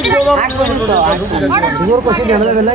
ଦୂର କଷି ଦେଲା ବେଲେ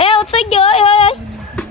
Ê, tôi chưa ơi, ơi.